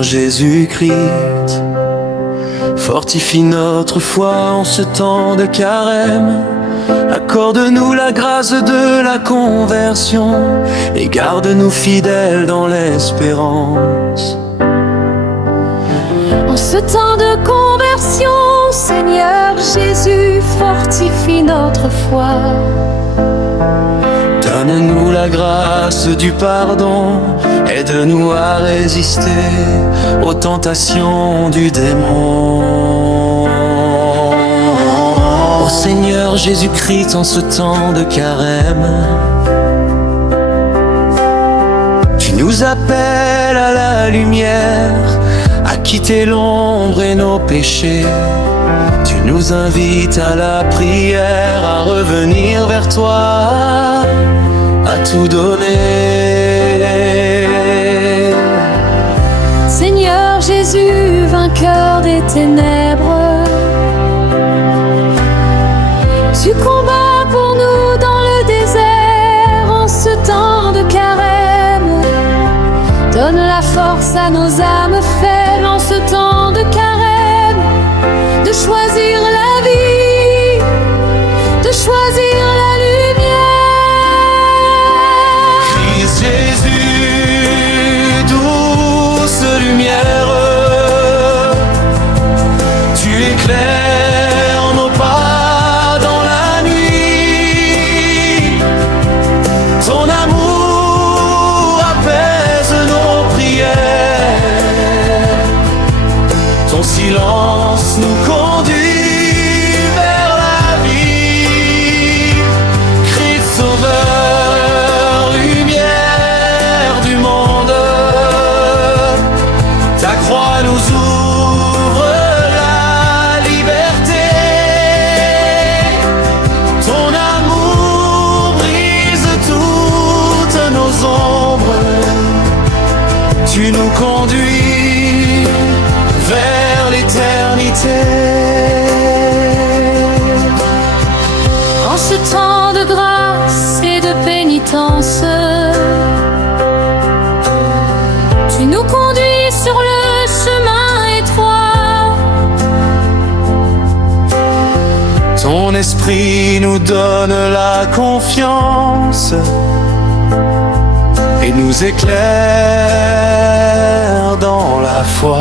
Seigneur Jésus-Christ, fortifie notre foi en ce temps de carême. Accorde-nous la grâce de la conversion et garde-nous fidèles dans l'espérance. En ce temps de conversion, Seigneur Jésus, fortifie notre foi. Donne-nous la grâce du pardon, aide-nous à résister aux tentations du démon. Ô Seigneur Jésus-Christ, en ce temps de carême, tu nous appelles à la lumière, à quitter l'ombre et nos péchés. Tu nous invites à la prière, à revenir vers toi, à tout donner. Seigneur Jésus, vainqueur des ténèbres, tu combats pour nous dans le désert en ce temps de carême. Donne la force à nos âmes faibles en ce temps de carême, de choisir la vie, de choisir la lumière. Christ Jésus, douce lumière, tu éclaires nos pas dans la nuit. Ton amour apaise nos prières. Ton silence nous conduit vers la vie. Christ sauveur, lumière du monde, ta croix nous ouvre la liberté. Ton amour brise toutes nos ombres. Tu nous conduis vers l'éternité. En ce temps de grâce et de pénitence, tu nous conduis sur le chemin étroit. Ton esprit nous donne la confiance et nous éclaire dans la foi.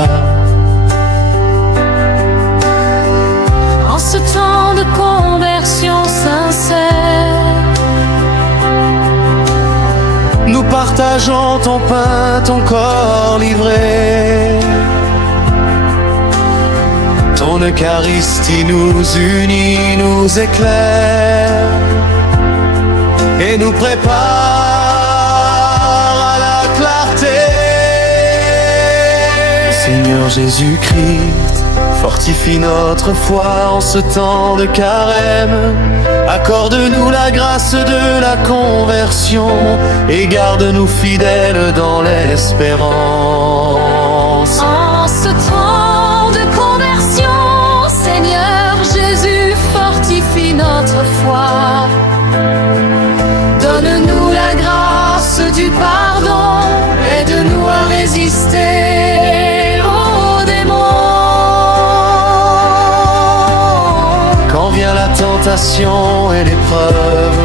En ce temps de conversion sincère, Nous partageons ton pain, ton corps livré. Ton Eucharistie nous unit, nous éclaire et nous prépare à la clarté. Seigneur Jésus-Christ, fortifie notre foi en ce temps de carême. Accorde-nous la grâce de la conversion et garde-nous fidèles dans l'espérance. en ce temps de conversion, Seigneur Jésus, fortifie notre foi. Donne-nous la grâce du pardon, aide-nous à résister aux démons. Quand vient la tentation et l'épreuve,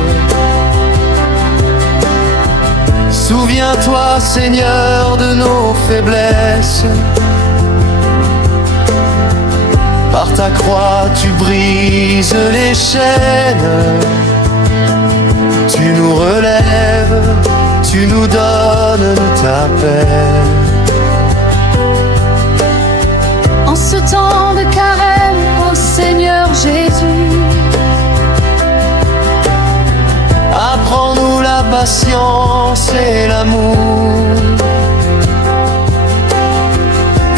souviens-toi, Seigneur, de nos faiblesses. Par ta croix, tu brises les chaînes. Tu nous relèves, tu nous donnes ta paix. En ce temps de carême, ô Seigneur Jésus, Apprends-nous la patience et l'amour,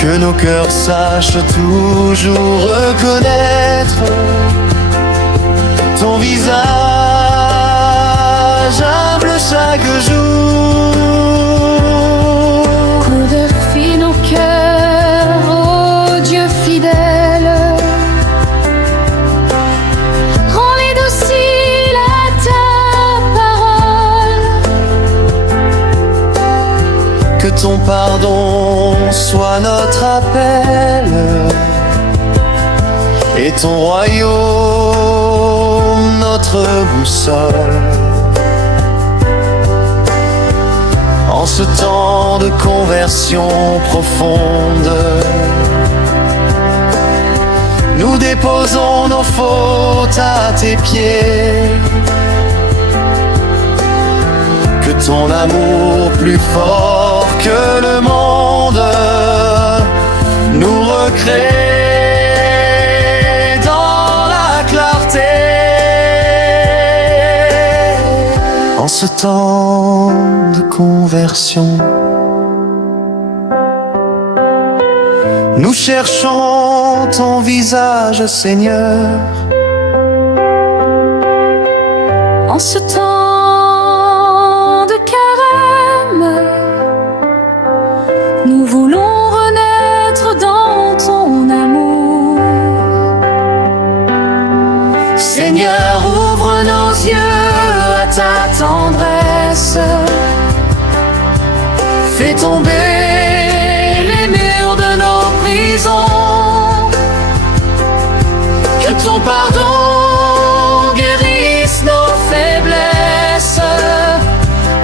que nos cœurs sachent toujours reconnaître ton visage humble chaque jour. redéfie nos cœurs, ô Dieu fidèle. Rends-les dociles à ta parole. Que ton pardon soit notre appel et ton royaume notre boussole. En ce temps de conversion profonde, nous déposons nos fautes à tes pieds. Que ton amour plus fort que le monde nous recrée dans la clarté. En ce temps de conversion, nous cherchons ton visage, Seigneur. En ce temps de carême, nous voulons renaître dans ton amour. Seigneur, ouvre nos yeux à ta tendresse. Fais tomber les murs de nos prisons. Que ton pardon guérisse nos faiblesses.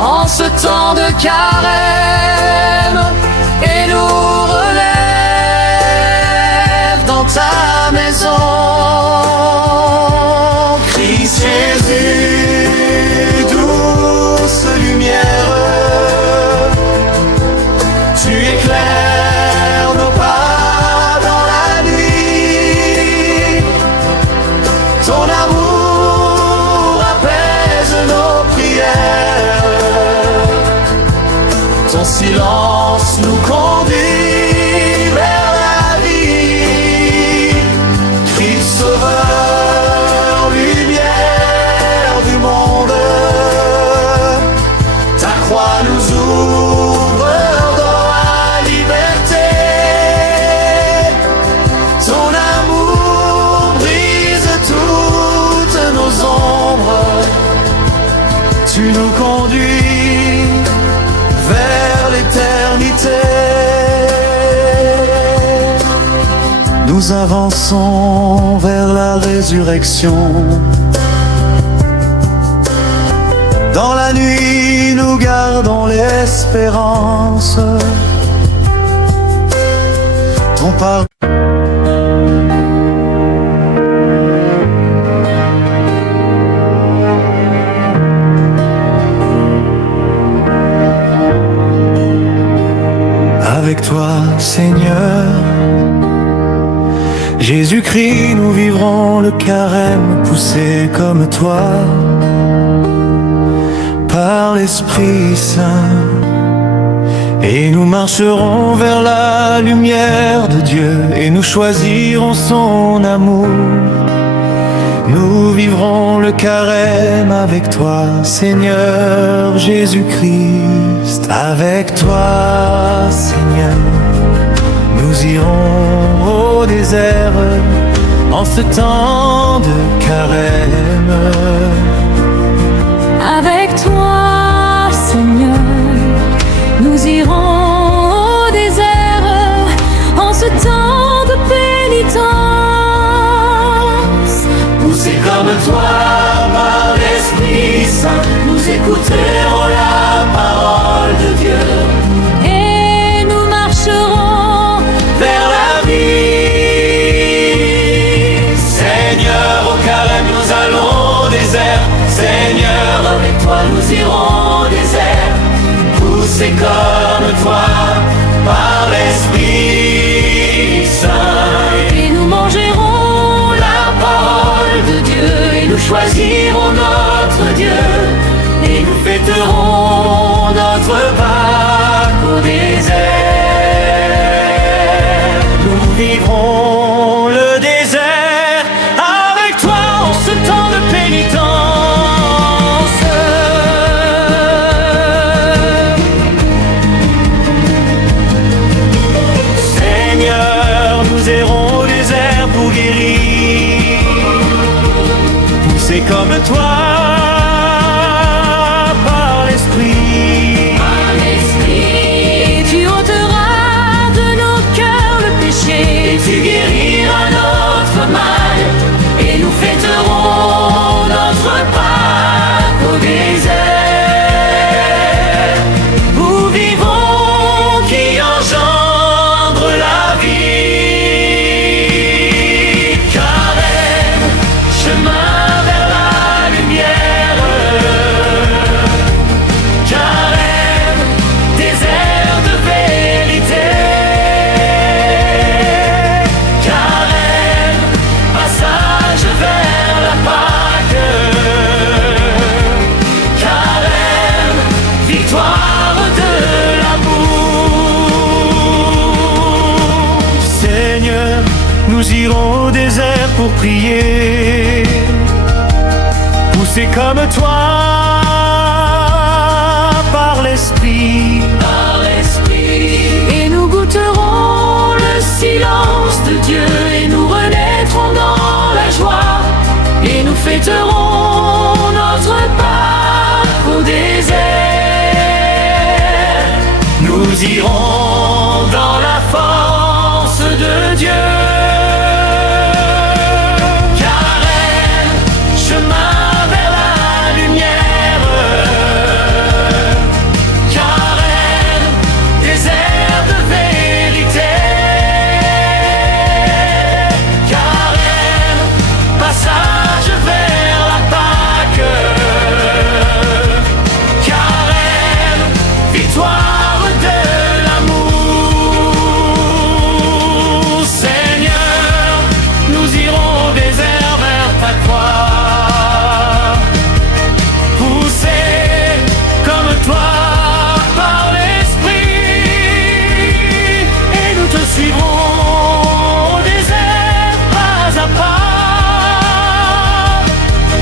En ce temps de carême, et nous relève dans ta maison. Christ Jésus, douce lumière, tu éclaires nos pas dans la nuit. Ton amour apaise nos prières. Ton silence nous conduit vers la vie. Christ Sauveur, lumière du monde, ta croix nous ouvre dans la liberté. Ton amour brise toutes nos ombres. Tu nous conduis vers l'éternité. Nous avançons vers la résurrection. Dans la nuit, nous gardons l'espérance. Ton pardon. Avec toi, Seigneur, Jésus-Christ, nous vivrons le carême, poussés comme toi par l'Esprit Saint, et nous marcherons vers la lumière de Dieu, et nous choisirons son amour. Nous vivrons le carême avec toi, Seigneur Jésus-Christ. Avec toi, Seigneur, nous irons au désert en ce temps de carême. Avec toi, Seigneur, nous irons au désert en ce temps de pénitence. Poussés comme toi par l'Esprit Saint, nous écouterons la parole de Dieu. Et nous marcherons Vers la vie. Seigneur, au carême nous allons au désert. Seigneur, avec toi nous irons au désert. Poussés comme toi par l'Esprit Saint. et nous mangerons La parole de Dieu, et nous choisirons notre Dieu, et nous fêterons notre Pâques au désert. Nous vivrons le désert avec toi en ce temps de pénitence. Seigneur, nous irons au désert pour guérir. Poussés comme toi par l'Esprit. et tu ôteras de mailles et nous fêterons notre Pâques au désert. Nous vivons qui engendre la vie. Carême, chemin vers la lumière. Carême, désert de vérité. Carême, passage vers la Pâque. Carême, victoire de l'amour. Seigneur, nous irons au désert pour prier, pousser comme toi par l'Esprit. Et nous goûterons le silence de Dieu et nous renaîtrons dans la joie et nous fêterons notre Pâques au désert. Nous irons dans la force de Dieu. Carême, chemin vers la lumière. Carême, désert de vérité. Carême, passage vers la Pâque. Carême, victoire de l'amour. Seigneur, nous irons au désert vers ta croix, poussés comme toi par l'Esprit, et nous te suivrons au désert pas à pas,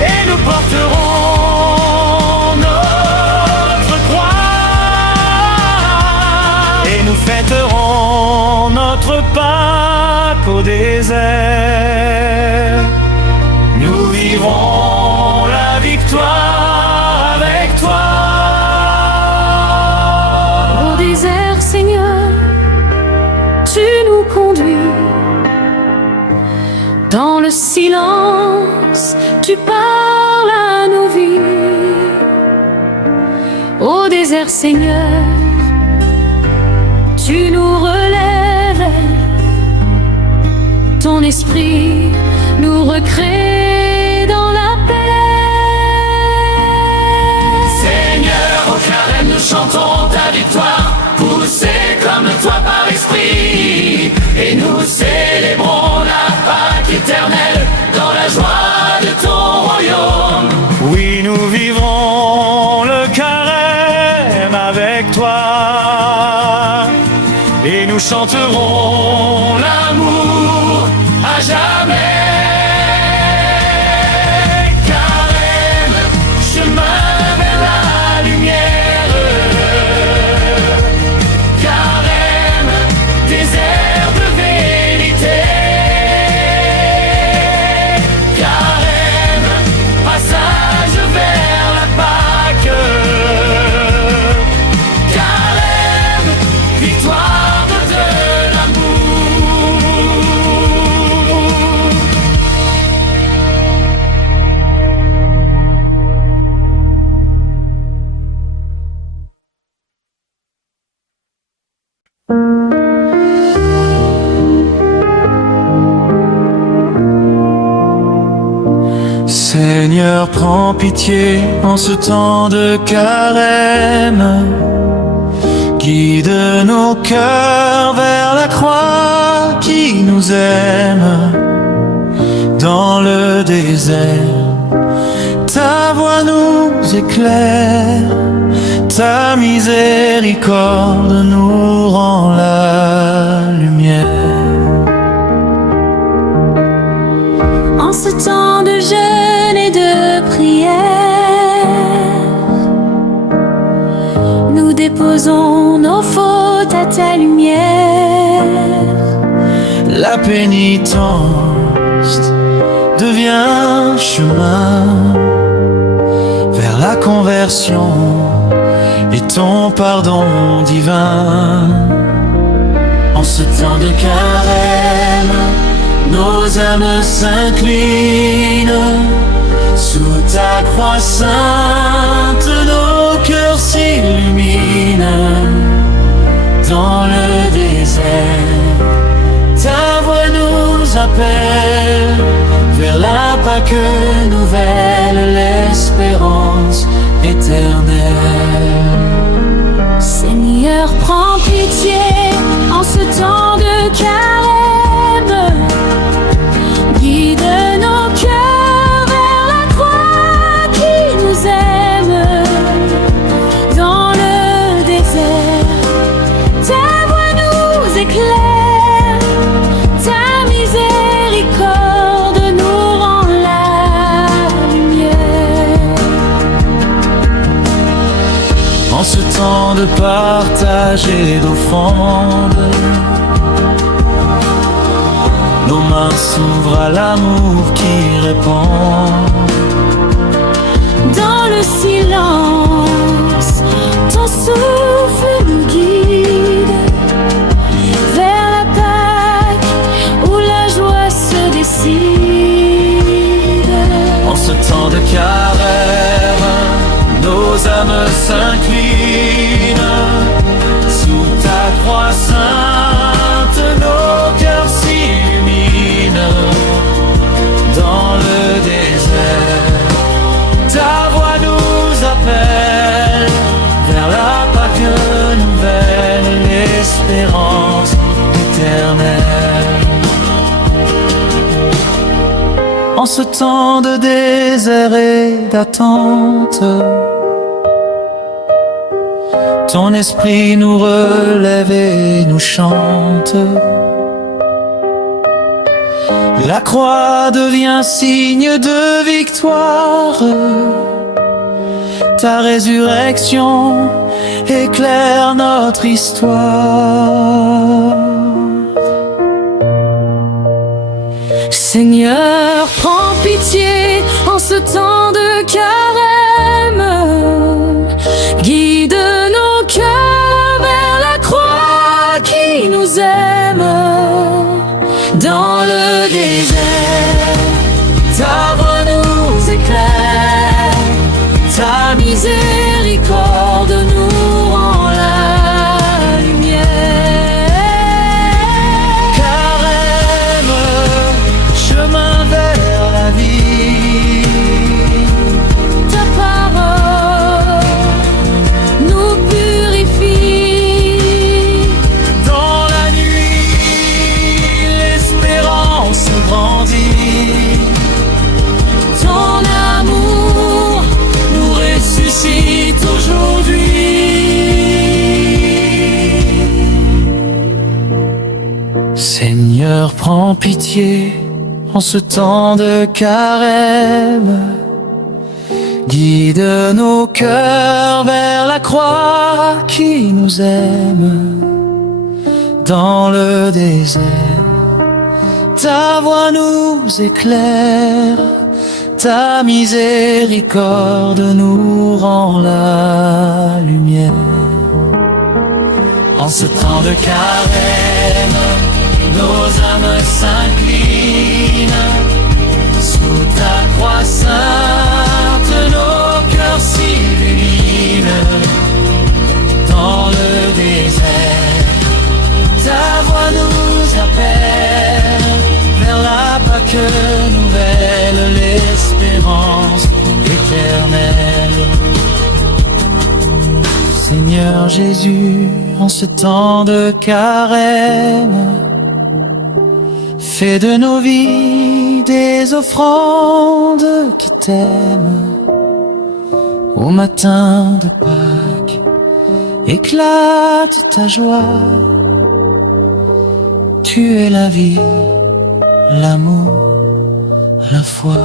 et nous porterons notre croix, et nous fêterons notre Pâques au désert. Nous vivrons la victoire avec toi. Au désert, Seigneur, tu nous conduis. Dans le silence, tu parles à nos vies. Au désert, Seigneur, tu nous relèves. Ton esprit nous recrée dans la paix. Seigneur, au carême, nous chantons ta victoire, poussés comme toi par esprit, et nous célébrons la Pâque éternelle dans la joie de ton royaume. Oui, nous vivrons le carême avec toi, et nous chanterons l'amour à jamais. Carême, chemin vers la lumière. Carême, désert de vérité. Carême, passage vers la Pâque. Carême, victoire de l'amour. Seigneur, prends pitié en ce temps de carême. Guide nos cœurs vers la croix qui nous aime. Dans le désert, ta voix nous éclaire. Ta miséricorde nous rend la lumière. En ce temps de jeûne et de prière, nous déposons nos fautes à ta lumière. La pénitence devient chemin vers la conversion et ton pardon divin. En ce temps de carême, nos âmes s'inclinent sous ta croix sainte, nos cœurs s'illuminent dans le désert. Ta voix nous appelle vers la Pâque nouvelle, l'espérance éternelle. Seigneur, prends pitié en ce temps de carême. Guide nos cœurs vers la croix qui nous aime. Dans le désert, ta voix nous éclaire. Ta miséricorde nous rend la lumière. En ce temps de partage et d'offrande, nos mains s'ouvrent à l'amour qui répand. Dans le silence, ton souffle nous guide vers la Pâque où la joie se décide. En ce temps de carême, nos âmes s'inclinent sous ta croix sainte, nos cœurs s'illuminent dans le désert. Ta voix nous appelle vers la Pâque nouvelle, l'espérance éternelle. En ce temps de désert et d'attente, ton esprit nous relève et nous chante. La croix devient signe de victoire. Ta résurrection éclaire notre histoire. Seigneur, prends pitié en ce temps de carême. Guide nos cœurs vers la croix qui nous aime. Dans le désert, ta voix nous éclaire. Ta miséricorde nous rend la lumière. Carême, chemin vers la vie. Ta parole nous purifie. Dans la nuit, l'espérance grandit. Ton amour nous ressuscite aujourd'hui. Seigneur, prends pitié en ce temps de carême. Guide nos cœurs vers la croix qui nous aime. Dans le désert, ta voix nous éclaire. Ta miséricorde nous rend la lumière. En ce temps de carême, nos âmes s'inclinent sous ta croix sainte, nos cœurs s'illuminent dans le désert. Ta voix nous appelle vers la Pâque nouvelle, l'espérance éternelle. Seigneur Jésus, en ce temps de carême, fais de nos vies des offrandes qui t'aiment. Au matin de Pâques, éclate ta joie. Tu es la vie, l'amour, la foi.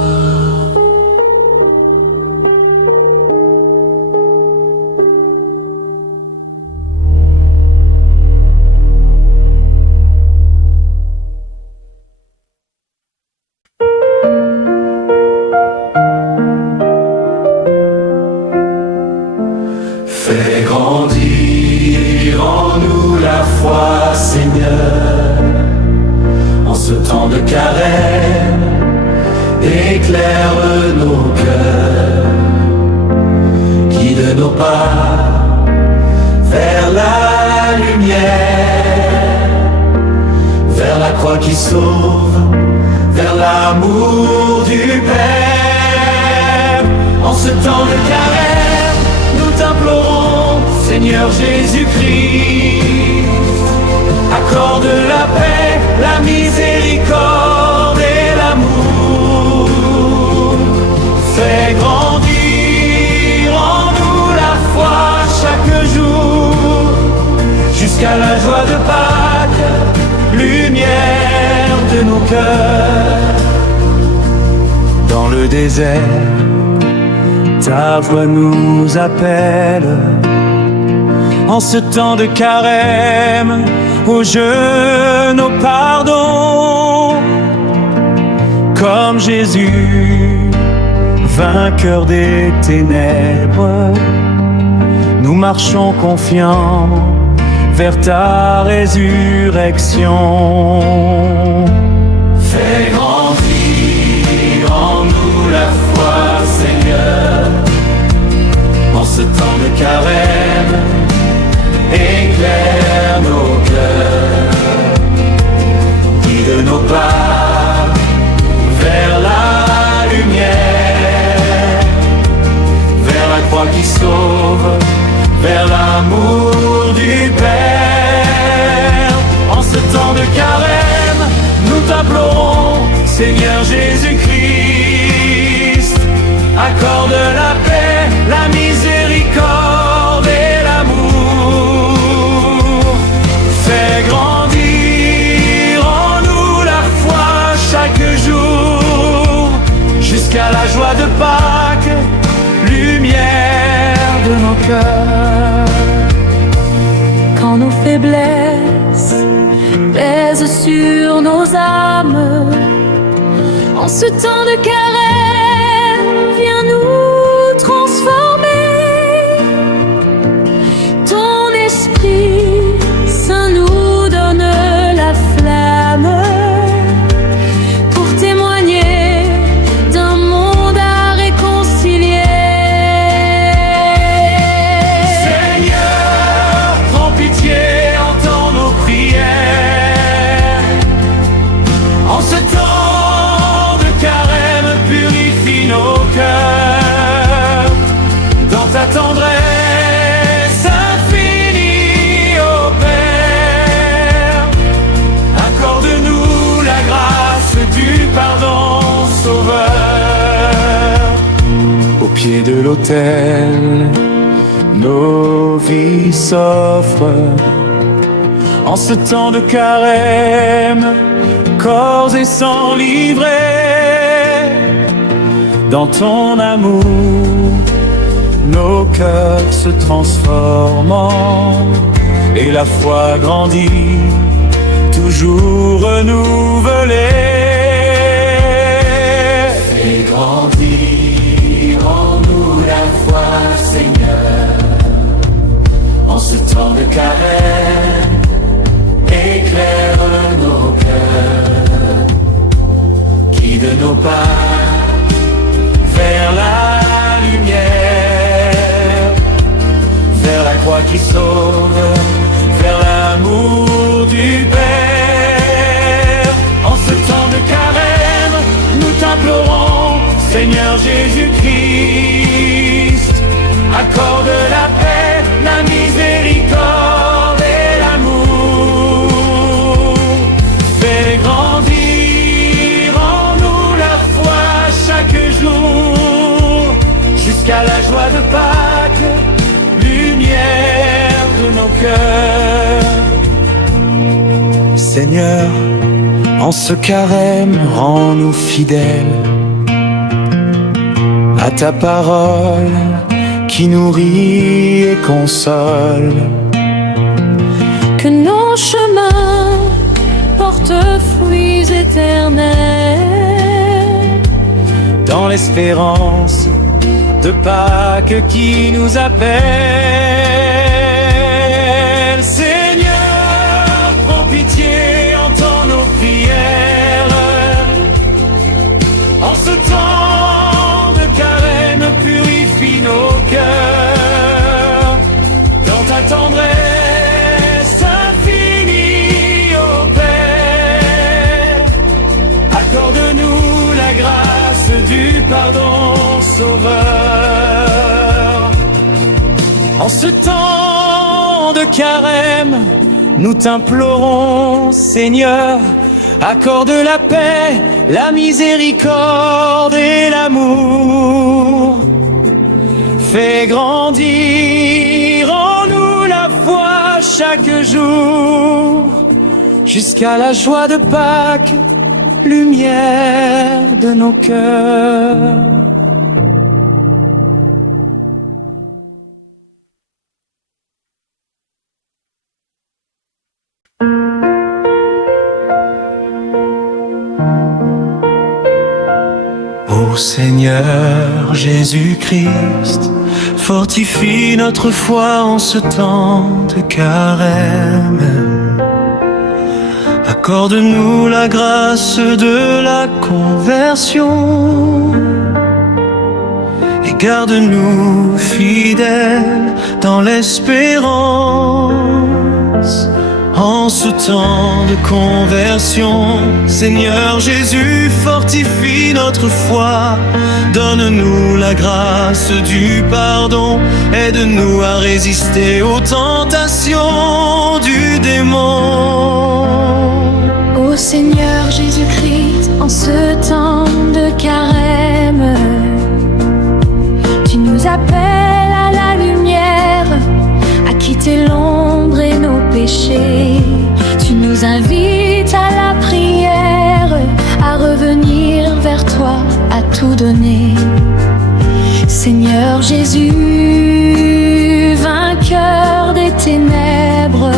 Fais grandir en nous la foi, Seigneur, en ce temps de de carême, éclaire nos cœurs, guide nos pas vers la lumière, vers la croix qui sauve, vers l'amour du Père. En ce temps de carême, nous t'implorons, Seigneur Jésus-Christ, accorde la paix, la miséricorde et l'amour. Fais grandir en nous la foi chaque jour, jusqu'à la joie de Pâques, lumière de nos cœurs. Dans le désert, ta voix nous appelle. En ce temps de carême, au jeûne, au pardon, comme Jésus, vainqueur des ténèbres, nous marchons confiants vers ta résurrection. Fais grandir en nous la foi, Seigneur, en ce temps de carême, éclaire nos cœurs, guide nos pas vers la lumière, vers la croix qui sauve, vers l'amour du Père. En ce temps de carême, nous t'implorons, Seigneur Jésus-Christ, accorde la paix, la miséricorde et l'amour. Fais grandir en nous la foi chaque jour, jusqu'à la joie de Pâques, lumière de nos cœurs. Quand nos faiblesses pèsent sur nos âmes, en ce temps de carême, viens nous transformer. Ton Esprit Saint nous donne la flamme pour témoigner d'un monde à réconcilier. Seigneur, prends pitié, entends nos prières. En ce temps de carême, purifie nos cœurs. Dans ta tendresse infinie, ô Père, accorde-nous la grâce du pardon sauveur. Au pied de l'autel, nos vies s'offrent. En ce temps de carême, corps et sang livrés dans ton amour, nos cœurs se transforment et la foi grandit, toujours renouvelée. Fais grandir en nous la foi, Seigneur, en ce temps de carême, éclaire nos cœurs, guide nos pas vers la lumière, vers la croix qui sauve, vers l'amour du Père. En ce temps de carême, nous t'implorons, Seigneur Jésus-Christ, accorde la paix, la miséricorde et l'amour. Fais grandir en nous la foi chaque jour, jusqu'à la joie de Pâques, lumière de nos cœurs. Seigneur, en ce carême, rends-nous fidèles à ta parole qui nourrit et console. Que nos chemins portent fruits éternels Dans l'espérance de Pâques qui nous appelle. Seigneur, prends pitié, entends nos prières. pardon sauveur. En ce temps de carême, nous t'implorons, Seigneur, accorde la paix, la miséricorde et l'amour. Fais grandir en nous la foi chaque jour, jusqu'à la joie de Pâques, lumière de nos cœurs. Ô Seigneur Jésus-Christ, fortifie notre foi en ce temps de carême. Accorde-nous la grâce de la conversion et garde-nous fidèles dans l'espérance. En ce temps de conversion, Seigneur Jésus, fortifie notre foi. Donne-nous la grâce du pardon. Aide-nous à résister aux tentations du démon. Ô Seigneur Jésus-Christ, en ce temps de carême, tu nous appelles à la lumière, à quitter l'ombre et nos péchés. Tu nous invites à la prière, à revenir vers toi, à tout donner. Seigneur Jésus, vainqueur des ténèbres,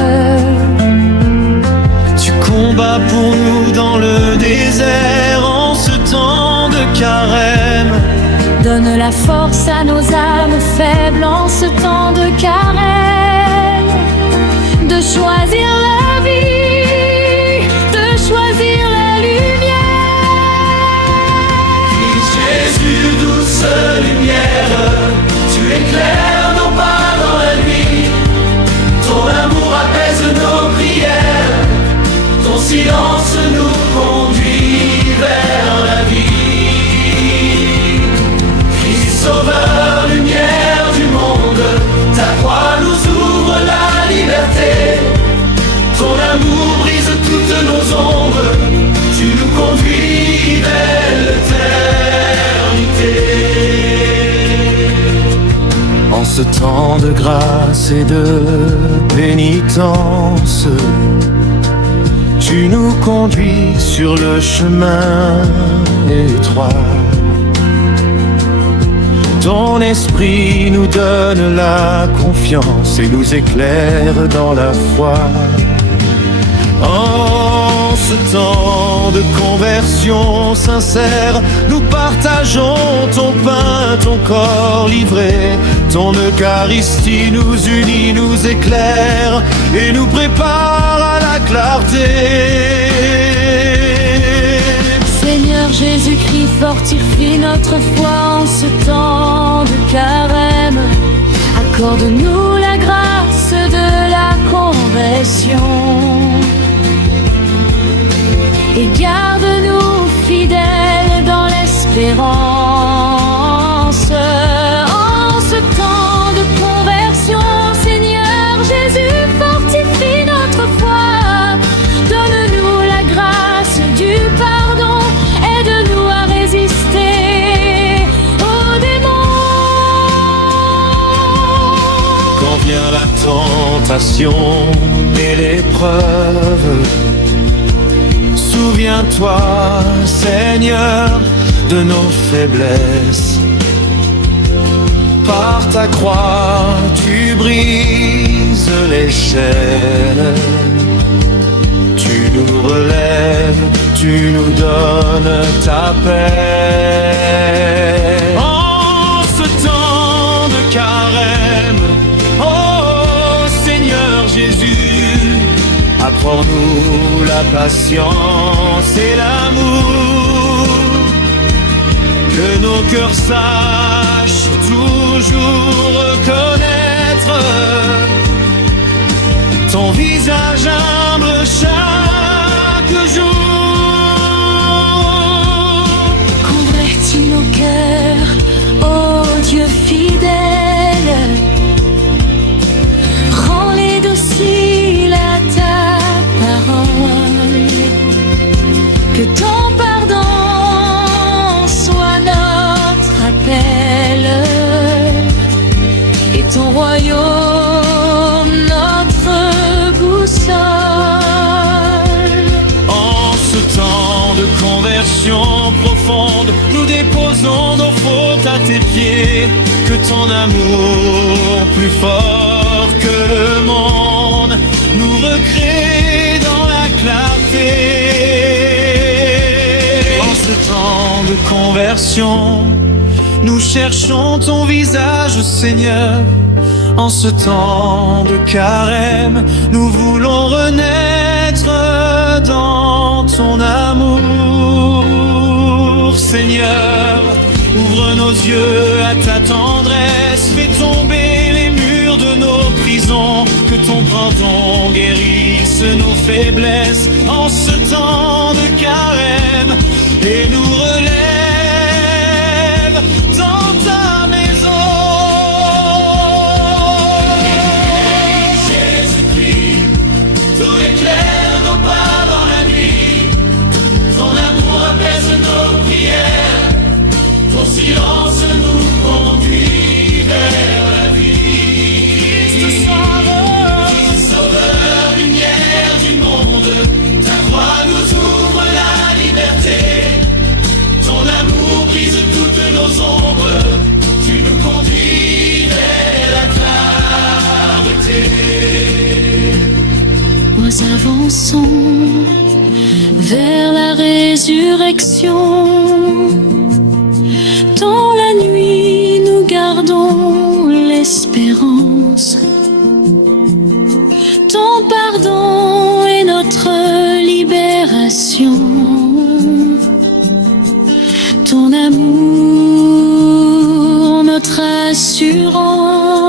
tu combats pour nous dans le désert en ce temps de carême. donne la force à nos âmes faibles en ce temps de carême, de choisir la vie, de choisir la lumière. Jésus, douce lumière, tu éclaires nos pas dans la nuit. Ton amour apaise nos prières, ton silence nous conduit vers la vie. Christ sauveur, lumière du monde, ta croix nous ouvre la liberté. Ton amour brise toutes nos ombres, tu nous conduis vers l'éternité. En ce temps de grâce et de pénitence, tu nous conduis sur le chemin étroit. Ton esprit nous donne la confiance et nous éclaire dans la foi. En ce temps de conversion sincère, nous partageons ton pain, ton corps livré. Ton Eucharistie nous unit, nous éclaire et nous prépare à la clarté. Seigneur Jésus-Christ, fortifie notre foi en ce temps de carême. Accorde-nous la grâce de la conversion et garde-nous fidèles dans l'espérance. En ce temps de conversion, Seigneur Jésus, fortifie notre foi. Donne-nous la grâce du pardon, aide-nous à résister aux démons. Quand vient la tentation et l'épreuve, souviens-toi, Seigneur, de nos faiblesses. Par ta croix, tu brises les chaînes. Tu nous relèves, tu nous donnes ta paix. En ce temps de carême, oh Seigneur Jésus, apprends-nous la patience et l'amour, que nos cœurs sachent toujours reconnaître ton visage humble chaque jour. Convertis nos cœurs conversion profonde, nous déposons nos fautes à tes pieds. Que ton amour, plus fort que le monde, nous recrée dans la clarté. En ce temps de conversion, nous cherchons ton visage, Seigneur. En ce temps de carême, nous voulons renaître dans ton amour, Seigneur. Ouvre nos yeux à ta tendresse, fais tomber les murs de nos prisons, que ton pardon guérisse nos faiblesses en ce temps de carême et nous relève dans ta maison. Jésus-Christ, tout éclaire nos pas dans la nuit, ton amour apaise nos prières. Ton silence nous conduit vers la vie. Christ Sauveur, lumière du monde, ta croix nous ouvre la liberté. Ton amour brise toutes nos ombres, tu nous conduis vers la clarté. Nous avançons vers la résurrection. Dans la nuit, nous gardons l'espérance. Ton pardon est notre libération. Ton amour, notre assurance.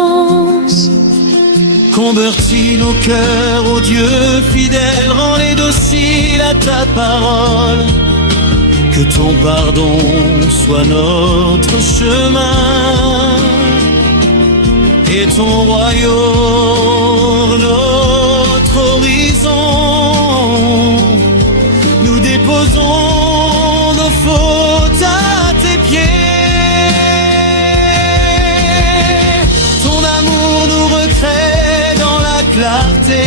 Convertis nos cœurs au Dieu fidèle, rends-les dociles à ta parole. Que ton pardon soit notre chemin et ton royaume notre horizon. Nous déposons nos fautes à tes pieds. Ton amour nous recrée dans la clarté.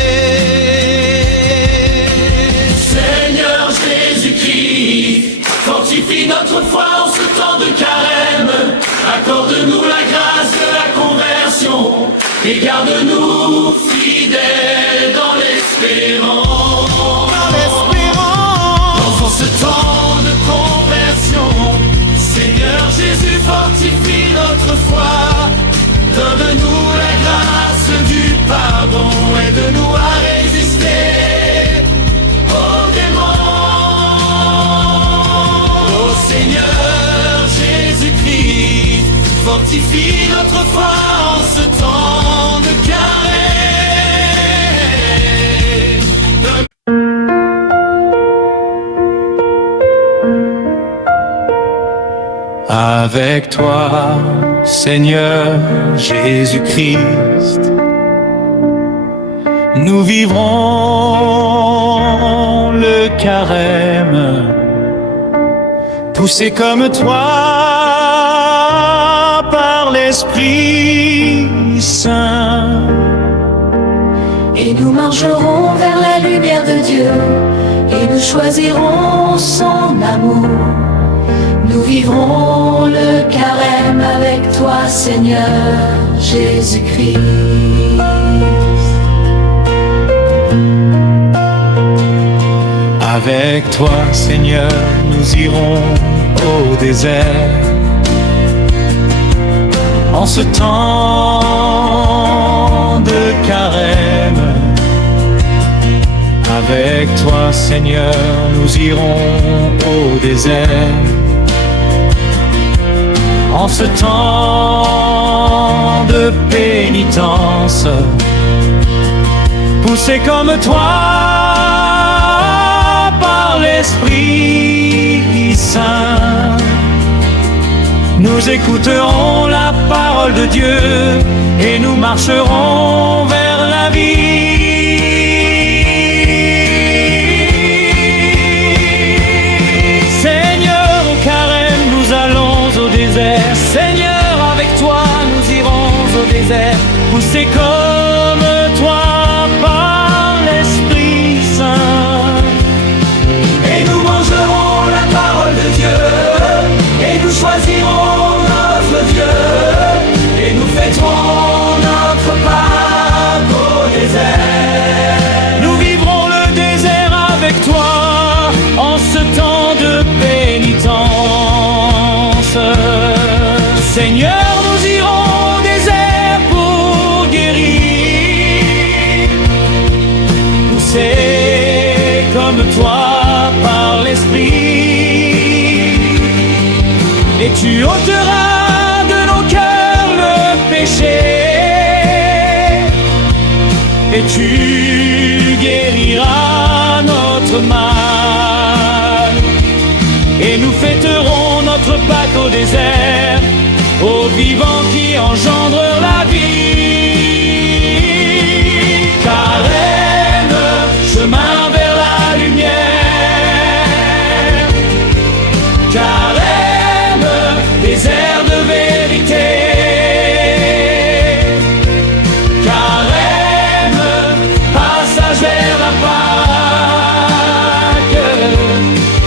Seigneur Jésus-Christ, fortifie notre foi en ce temps de carême. Accorde-nous la grâce de la conversion et garde-nous fidèles dans l'espérance. Dans ce temps de conversion, Seigneur Jésus, fortifie notre foi. Donne-nous la grâce du pardon, aide-nous à résister aux démons. Oh Seigneur Jésus-Christ, fortifie notre foi en ce temps de carême. Avec toi, Seigneur Jésus-Christ, nous vivrons le carême, poussés comme toi par l'Esprit Saint. Et nous marcherons vers la lumière de Dieu, et nous choisirons son amour. Nous vivrons le carême avec toi, Seigneur Jésus-Christ. Avec toi, Seigneur, nous irons au désert. En ce temps de carême, avec toi, Seigneur, nous irons au désert. En ce temps de pénitence, poussés comme toi par l'Esprit Saint, nous écouterons la parole de Dieu et nous marcherons vers la vie. Seigneur, au carême, nous allons au désert. Seigneur, avec toi, nous irons au désert, poussés comme toi par l'Esprit Saint. Et nous mangerons la parole tu ôteras de nos cœurs le péché, et tu guériras notre mal, et nous fêterons notre Pâques au désert, aux vivants qui engendrent la vie. Carême, chemin vers la lumière. Carême, désert de vérité. Carême, passage vers la Pâque.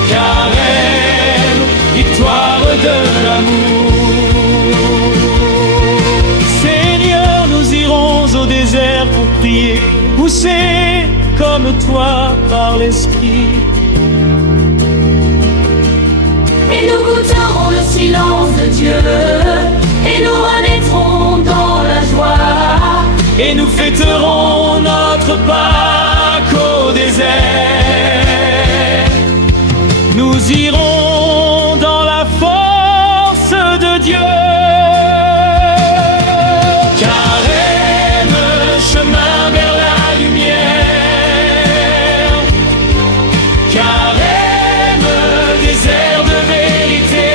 Carême, victoire de l'amour. Seigneur, nous irons au désert pour prier, poussés comme toi par l'Esprit. Et nous goûterons le silence de Dieu, et nous renaîtrons dans la joie, et nous fêterons notre Pâques au désert. Nous irons dans la force de Dieu. Carême, chemin vers la lumière. Carême, désert de vérité.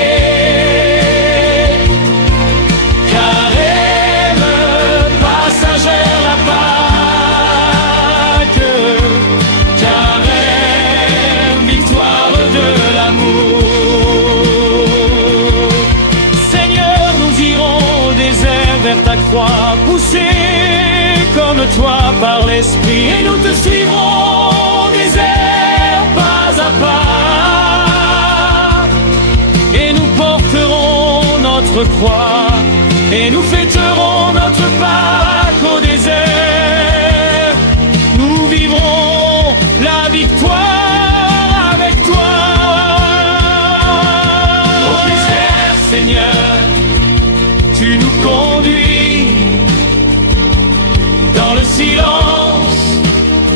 Carême, passage vers la Pâque. Carême, victoire de l'amour. Seigneur, nous irons au désert vers ta croix, poussés comme toi par l'Esprit, et nous te suivrons au désert pas à pas, et nous porterons notre croix, et nous fêterons notre Pâques au désert. Nous vivrons la victoire avec toi. Au désert, Seigneur, tu nous conduis dans le silence,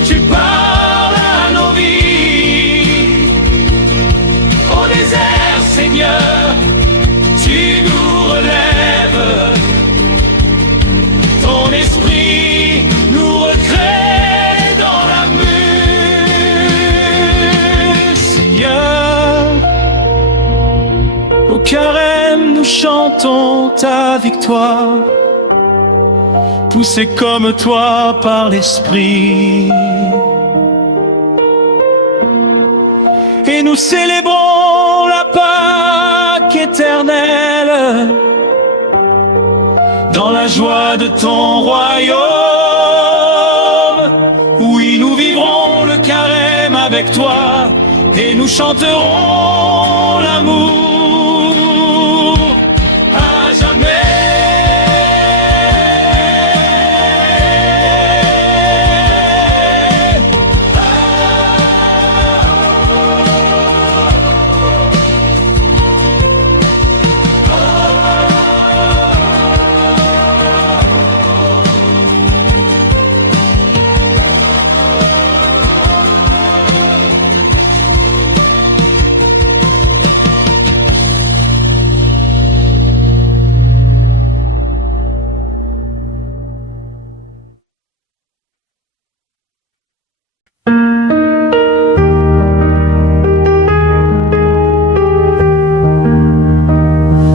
tu parles à nos vies. Au désert, Seigneur, tu nous relèves, ton esprit nous recrée dans la mue. Seigneur, au carême, nous chantons ta victoire, poussés comme toi par l'Esprit. Et nous célébrons la Pâque éternelle, dans la joie de ton royaume. Oui, nous vivrons le carême avec toi, et nous chanterons l'amour à jamais.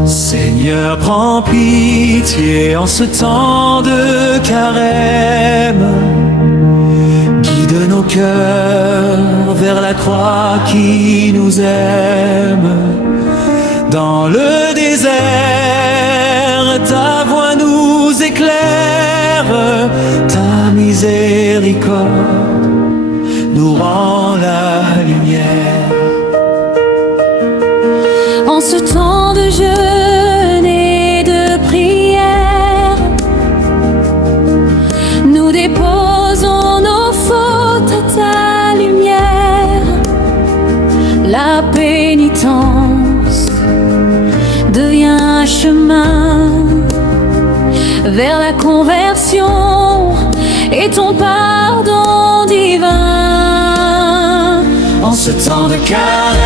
Seigneur, prends pitié en ce temps de carême. Guide nos cœurs vers la croix qui nous aime. Dans le désert, ta voix nous éclaire. Ta miséricorde nous rend la lumière. En ce temps de jeûne et de prière, nous déposons nos fautes à ta lumière. La pénitence devient un chemin vers la conversion et ton pardon divin. En ce temps de carême,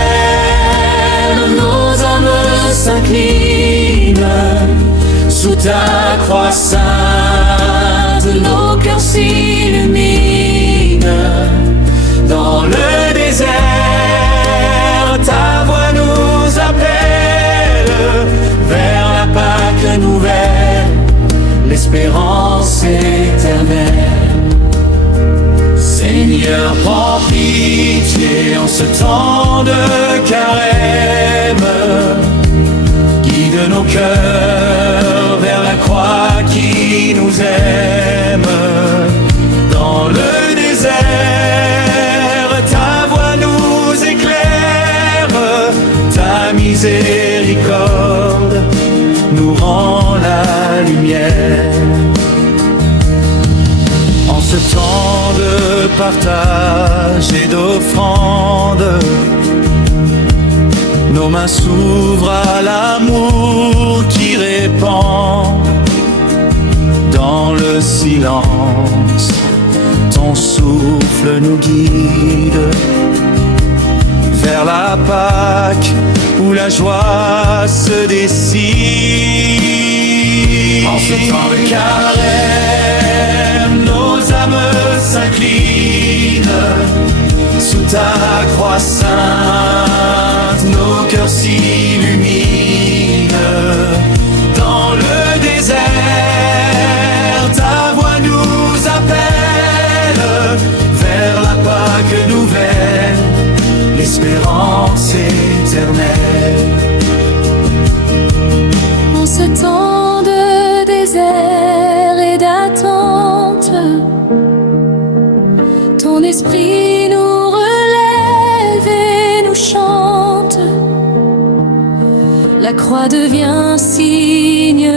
nos âmes s'inclinent Sous ta croix sainte, nos cœurs s'illuminent. Dans le désert, ta voix nous appelle vers la Pâque nouvelle, l'espérance éternelle. Seigneur, prends pitié en ce temps de carême. Guide nos cœurs vers la croix qui nous aime. Dans le désert, ta voix nous éclaire. Ta miséricorde nous rend la lumière. En ce temps de partage et d'offrande, nos mains s'ouvrent à l'amour qui répand. Dans le silence, ton souffle nous guide vers la Pâque où la joie se décide. En ce temps de carême, nos âmes s'inclinent. Sous ta croix sainte, nos cœurs s'illuminent. Dans le désert, ta voix nous appelle vers la Pâque nouvelle, l'espérance éternelle. En ce temps de désert et d'attente, ton esprit nous relève et nous chante. La croix devient signe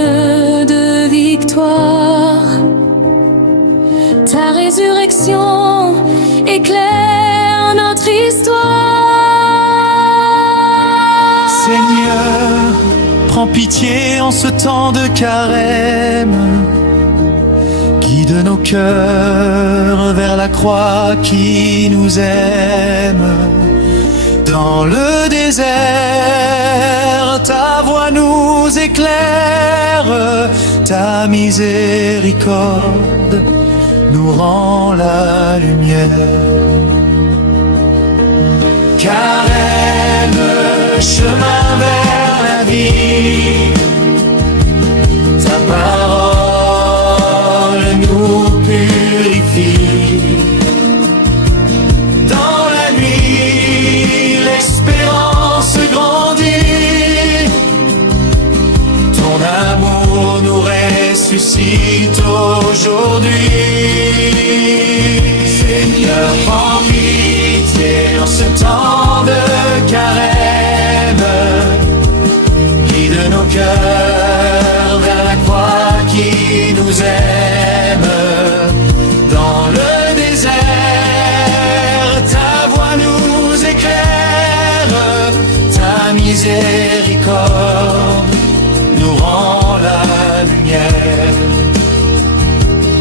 de victoire. Ta résurrection éclaire notre histoire. Seigneur, prends pitié en ce temps de carême. Guide nos cœurs vers la croix qui nous aime. Dans le désert, ta voix nous éclaire. Ta miséricorde nous rend la lumière. Carême, chemin vers la vie. Ta parole nous purifie. Dans la nuit, l'espérance grandit. Ton amour nous ressuscite aujourd'hui. Seigneur, prends pitié en ce temps de carême. Guide nos cœurs vers la croix qui nous aime. Dans le désert, ta voix nous éclaire. Ta miséricorde nous rend la lumière.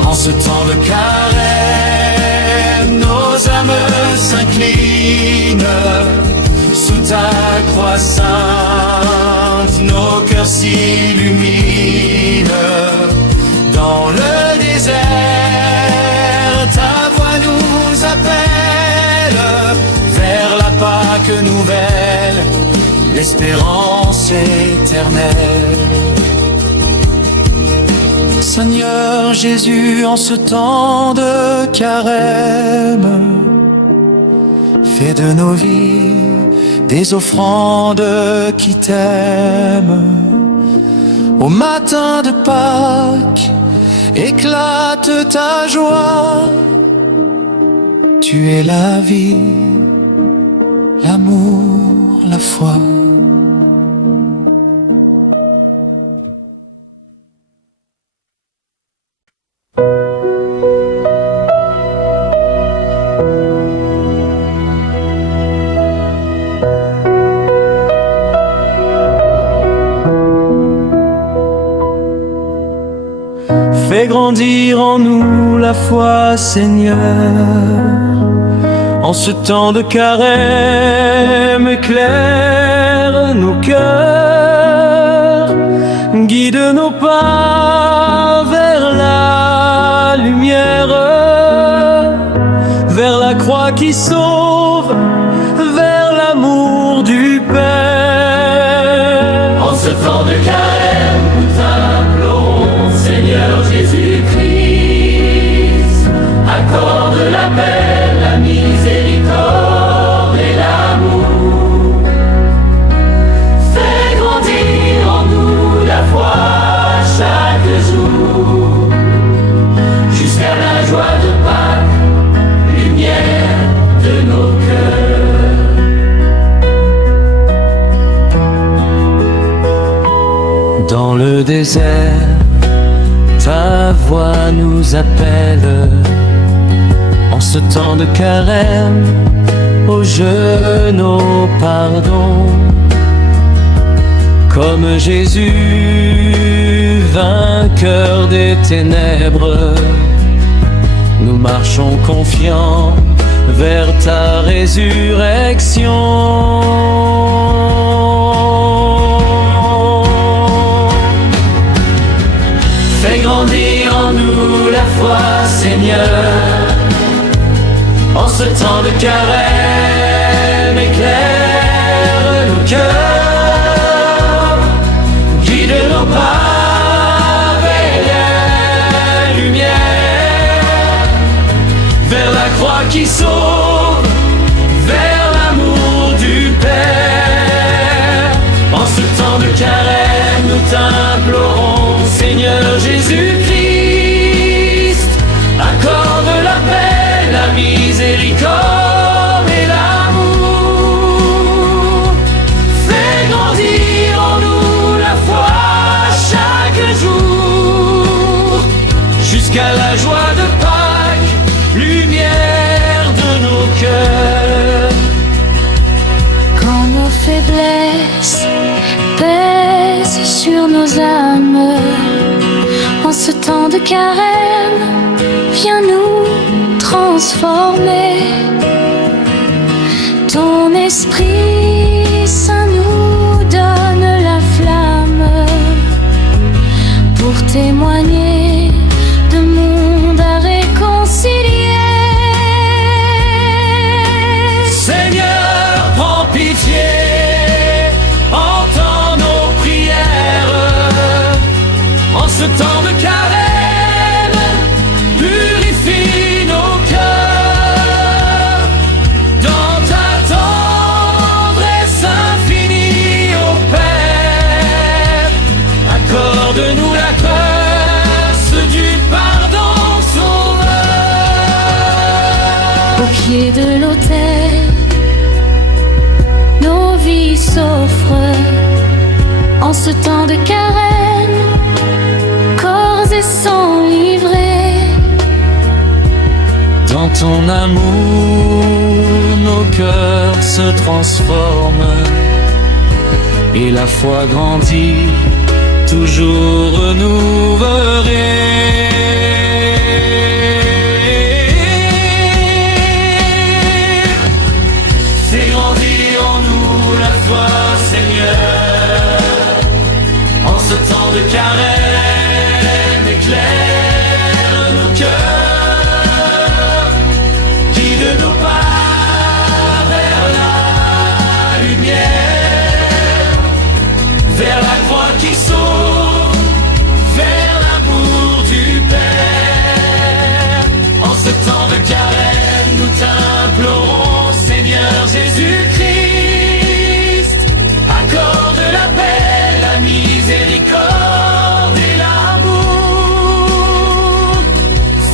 En ce temps de carême, nos âmes s'inclinent. Sous ta croix sainte, nos cœurs s'illuminent. Dans le désert, ta voix nous appelle vers la Pâque nouvelle, l'espérance éternelle. Seigneur Jésus, en ce temps de carême, fais de nos vies des offrandes qui t'aiment. Au matin de Pâques, éclate ta joie. Tu es la vie, l'amour, la foi. Fais grandir en nous la foi, Seigneur. En ce temps de carême, éclaire nos cœurs. Guide guide nos pas vers la lumière, vers la croix qui sauve, vers l'amour du Père. En ce temps de carême, nous t'implorons, Seigneur Jésus-Christ, accorde la paix, la miséricorde et l'amour. Fais grandir en nous la foi chaque jour, jusqu'à la joie de Pâques, lumière de nos cœurs. Dans le désert, ta voix nous appelle. En ce temps de carême, au jeûne, au pardon. Comme Jésus, vainqueur des ténèbres, nous marchons confiants vers ta résurrection. Fais grandir en nous la foi, Seigneur. En ce temps de carême, éclaire nos cœurs, guide nos pas vers la lumière, vers la croix qui sauve, vers l'amour du Père. En ce temps de carême, nous t'implorons, Seigneur Jésus-Christ, accorde la paix, la miséricorde et l'amour. Fais grandir en nous la foi chaque jour, jusqu'à la joie de Pâques, lumière de nos cœurs. Quand nos faiblesses pèsent sur nos âmes, en ce temps de carême, viens nous transformer. Ton Esprit Saint nous donne la flamme pour témoigner de monde à réconcilier. Seigneur, prends pitié, entends nos prières. En ce temps de carême, purifie nos cœurs. Dans ta tendresse infinie, ô Père, accorde-nous la grâce du pardon sauveur. Au pied de l'autel, nos vies s'offrent. En ce temps de carême, corps et sang livrés. Dans ton amour, nos cœurs se transforment et la foi grandit, toujours renouvelée. Fais grandir en nous la foi, Seigneur. En ce temps de carême, éclaire nos cœurs, guide nos pas vers la lumière, vers la croix qui sauve, vers l'amour du Père. En ce temps de carême, nous t'implorons, Seigneur Jésus-Christ, accorde la paix, la miséricorde et l'amour.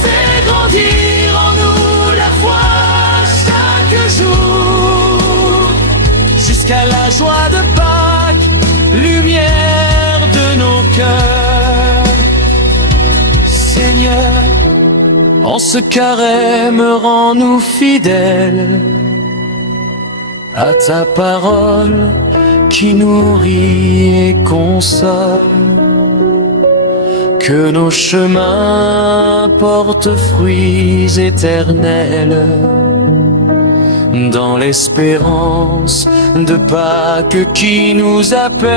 Fais grandir en nous la foi chaque jour, Jusqu'à la joie de Pâques, lumière de nos cœurs. Seigneur, en ce carême, rends-nous fidèles à ta parole qui nourrit et console. Que nos chemins portent fruits éternels dans l'espérance de Pâques qui nous appelle.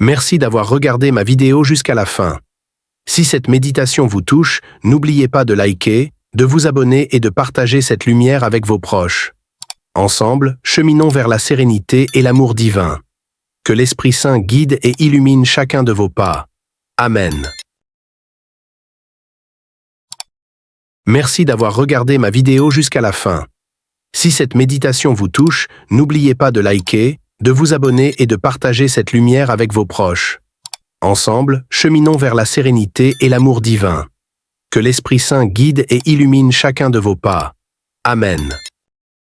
Merci d'avoir regardé ma vidéo jusqu'à la fin. Si cette méditation vous touche, n'oubliez pas de liker, de vous abonner et de partager cette lumière avec vos proches. Ensemble, cheminons vers la sérénité et l'amour divin. Que l'Esprit Saint guide et illumine chacun de vos pas. Amen. Merci d'avoir regardé ma vidéo jusqu'à la fin. Si cette méditation vous touche, n'oubliez pas de liker, de vous abonner et de partager cette lumière avec vos proches. Ensemble, cheminons vers la sérénité et l'amour divin. Que l'Esprit Saint guide et illumine chacun de vos pas. Amen.